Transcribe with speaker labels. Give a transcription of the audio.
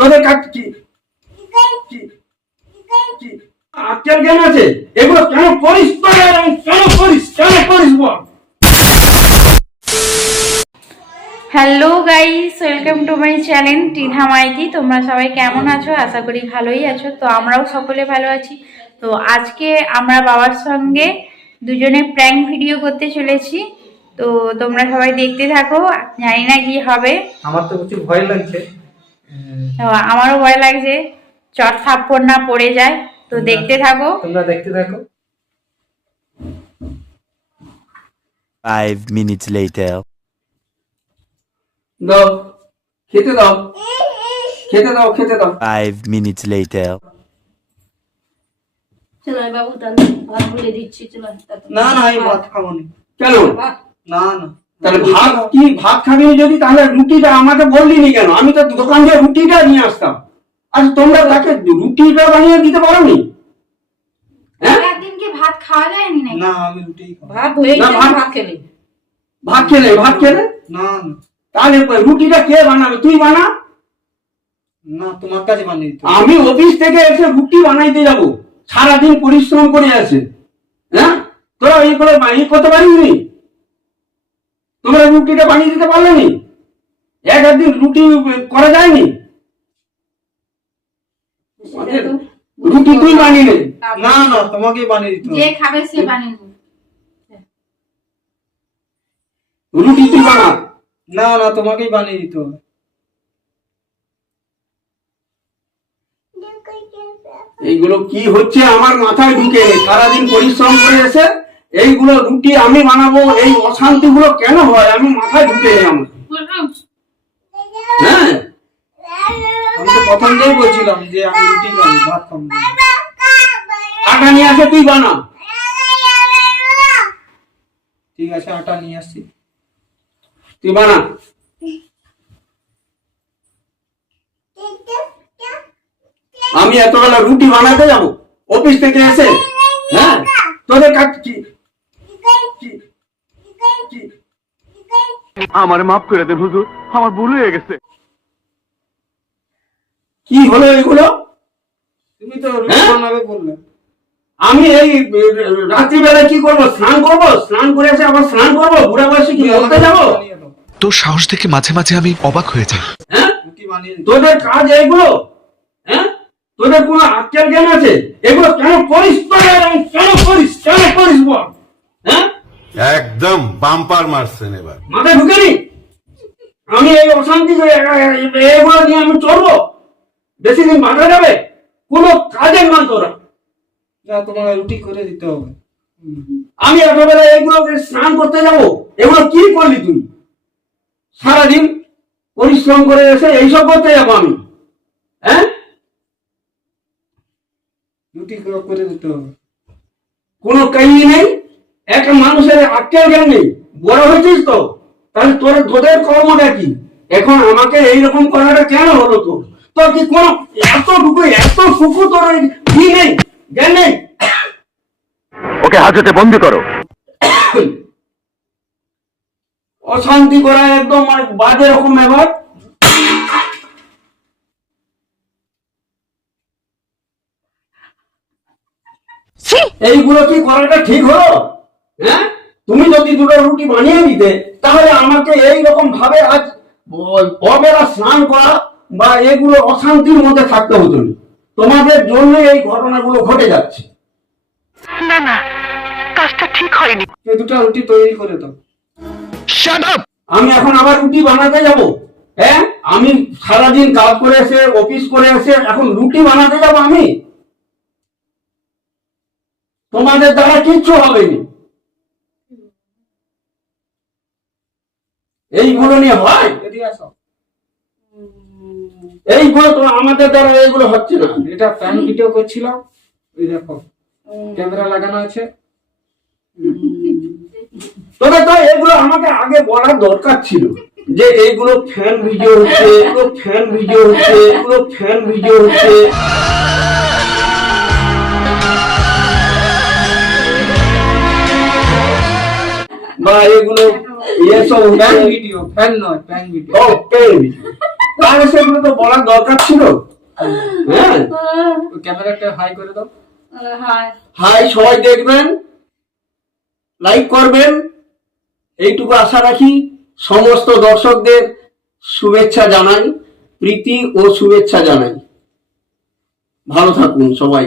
Speaker 1: তোদের কি আজকের জ্ঞান আছে। এগুলো কেন করিস কেন করিস? কেন করিস বল?
Speaker 2: Hello guys welcome to my channel Tinha Maiti তোমরা সবাই কেমন আছো? আশা করি ভালোই আছো। তো আমরাও সকলে ভালো আছি। তো আজকে আমরা বাবার সঙ্গে দুজনে প্র্যাঙ্ক ভিডিও করতে চলেছি। তো তোমরা সবাই দেখতে থাকো। জানি না কি হবে।
Speaker 3: আমার তো প্রচুর ভয় লাগছে।
Speaker 2: আমারও ভয় লাগছে চট থাপ্পড় না পড়ে যায় তো দেখতে থাকো।
Speaker 3: তোমরা দেখতে থাকো।
Speaker 4: Five minutes later.
Speaker 1: দাও খেতে দাও। খেতে দাও খেতে দাও।
Speaker 4: Five minutes later.
Speaker 5: চলো বাবু ভাত বলে দিচ্ছি চলো
Speaker 3: না না আমি ভাত খাব না।
Speaker 1: কেন
Speaker 5: ভাত
Speaker 3: না না।
Speaker 1: তাহলে ভাত কি ভাত খাবি না যদি তাহলে রুটিটা আমাকে বললি নি কেন? আমি তো দোকান থেকে রুটিটা নিয়ে আসতাম। আর তোমরা তাকে রুটিটা বানিয়ে দিতে পারো নি হ্যাঁ
Speaker 2: ভাত খাওয়া যায়নি
Speaker 3: না আমি রুটি
Speaker 5: ভাত হয়ে খেলে।
Speaker 1: ভাত খেলে ভাত খেলে?
Speaker 3: না
Speaker 1: তাহলে রুটিটা কে বানাবে? তুই বানা।
Speaker 3: না তোমার কাছে বানিয়ে দিতে
Speaker 1: আমি অফিস থেকে এসে রুটি বানাইতে যাব। সারাদিন পরিশ্রম করে আছে। হ্যাঁ? তোরা এই করে বানিয়ে করতে পারিস নি? তোমরা রুটিটা বানিয়ে দিতে পারলে নি? এক একদিন রুটি করা যায়নি? রুটি তুই বানিয়ে না।
Speaker 3: না তোমাকেই বানিয়ে দিতে
Speaker 2: যে খাবে সে বানিয়ে
Speaker 1: রুটি তুই বানা।
Speaker 3: না না তোমাকেই বানিয়ে দিতে হবে।
Speaker 1: এইগুলো কি হচ্ছে? আমার মাথায় ঢুকে সারাদিন পরিশ্রম করে এসে এইগুলো রুটি আমি বানাবো, এই অশান্তি গুলো কেন হয়? আমি মাথায় ঢুকে নেই হ্যাঁ?
Speaker 3: আমি প্রথম দিয়েই বলছিলাম যে আমি রুটি
Speaker 1: আটা নিয়ে বানা।
Speaker 3: ঠিক আছে, আটা নিয়ে আসছি।
Speaker 1: তুই বানা। আমি এতবেলা রুটি বানাতে যাব? অফিস থেকে এসে? হ্যাঁ? তোদের কি কি কি
Speaker 6: আমার মাফ করে দেন হুজুর। আমার ভুল হয়ে গেছে।
Speaker 1: কি হলো এগুলো?
Speaker 3: তুমি তো
Speaker 1: হ্যাঁ?
Speaker 3: বললে।
Speaker 1: আমি এই রাত্রিবেলা কি করব? স্নান করব? স্নান করে এসে আবার স্নান করব? বুড়া বয়সে কি বলতে যাব।
Speaker 7: তোর সাহস দেখে মাঝে মাঝে আমি অবাক হয়ে যাই।
Speaker 1: হ্যাঁ? তোদের কাজ এইগুলো? হ্যাঁ? তোদের কোনো আজকের জ্ঞান আছে? এগুলো কেন করিস তোরা এবং কেন করিস কেন করিস বল হ্যাঁ
Speaker 8: একদম বাম্পার মারছেন এবার।
Speaker 1: মাথায় ঢুকে নি আমি এই অশান্তি এগুলো নিয়ে আমি চলবো বেশি দিন বাঁধা যাবে? কোনো কাজের নয় তোরা
Speaker 3: না। তোমাকে রুটি করে দিতে হবে।
Speaker 1: আমি একেবারে এগুলো স্নান করতে যাব। এগুলো কি করলি তুই? সারাদিন পরিশ্রম করে এসে এইসব করতে যাব আমি। হ্যাঁ?
Speaker 3: রুটি করে- করে দিতে হবে।
Speaker 1: কোনো কাহিনী নেই? একটা মানুষের আটকেল জ্ঞান নেই। বড় হয়েছিস তো? তাহলে তোর তোদের কর্মটা কি? এখন আমাকে এইরকম করাটা কেন হলো তোর? তোর কি কোনো এতটুকু এতটুকু তোর কি নেই জ্ঞান নেই?
Speaker 6: ওকে হাজতে বন্দি করো।
Speaker 1: অশান্তি করা একদম আর বাজে রকম ব্যাপার। এইগুলো কি করাটা ঠিক হলো? হ্যাঁ? তুমি যদি দুটো রুটি বানিয়ে দিতে তাহলে আমাকে এই রকম ভাবে আজ অবেলা স্নান করা বা এগুলো অশান্তির মধ্যে থাকতে হতো না। তোমাদের জন্য এই ঘটনাগুলো ঘটে যাচ্ছে।
Speaker 3: এই দুটো রুটি তৈরি করে দাও।
Speaker 1: আমি এখন আবার রুটি বানাতে যাব। হ্যাঁ? আমি সারাদিন কাজ করে এসে অফিস করে এসে এখন রুটি বানাতে যাব আমি? তোমাদের দ্বারা কিচ্ছু হবে না। এইগুলো নিয়ে হয় এইগুলো তো আমাদের দ্বারা এইগুলো হচ্ছে না।
Speaker 3: এটা প্যান ভিডিও করছিলাম ওই দেখো ক্যামেরা লাগানো আছে।
Speaker 1: তবে তো এগুলো আমাকে আগে বলার দরকার ছিল যে এইগুলো ফ্যান ভিডিও হচ্ছে এগুলো ফ্যান ভিডিও হচ্ছে এগুলো ফ্যান ভিডিও হচ্ছে। বা এগুলো এসব
Speaker 3: প্যান
Speaker 1: হচ্ছে
Speaker 3: ভিডিও ফ্যান নয় প্যান ভিডিও
Speaker 1: ও তাহলে সেগুলো তো বলার দরকার ছিল। হ্যাঁ।
Speaker 3: ক্যামেরাটা হাই করে দাও।
Speaker 5: হাই
Speaker 1: হাই সবাই দেখবেন। লাইক করবেন। এইটুকু আশা রাখি। সমস্ত দর্শকদের শুভেচ্ছা জানাই প্রীতি ও শুভেচ্ছা জানাই। ভালো থাকুন সবাই।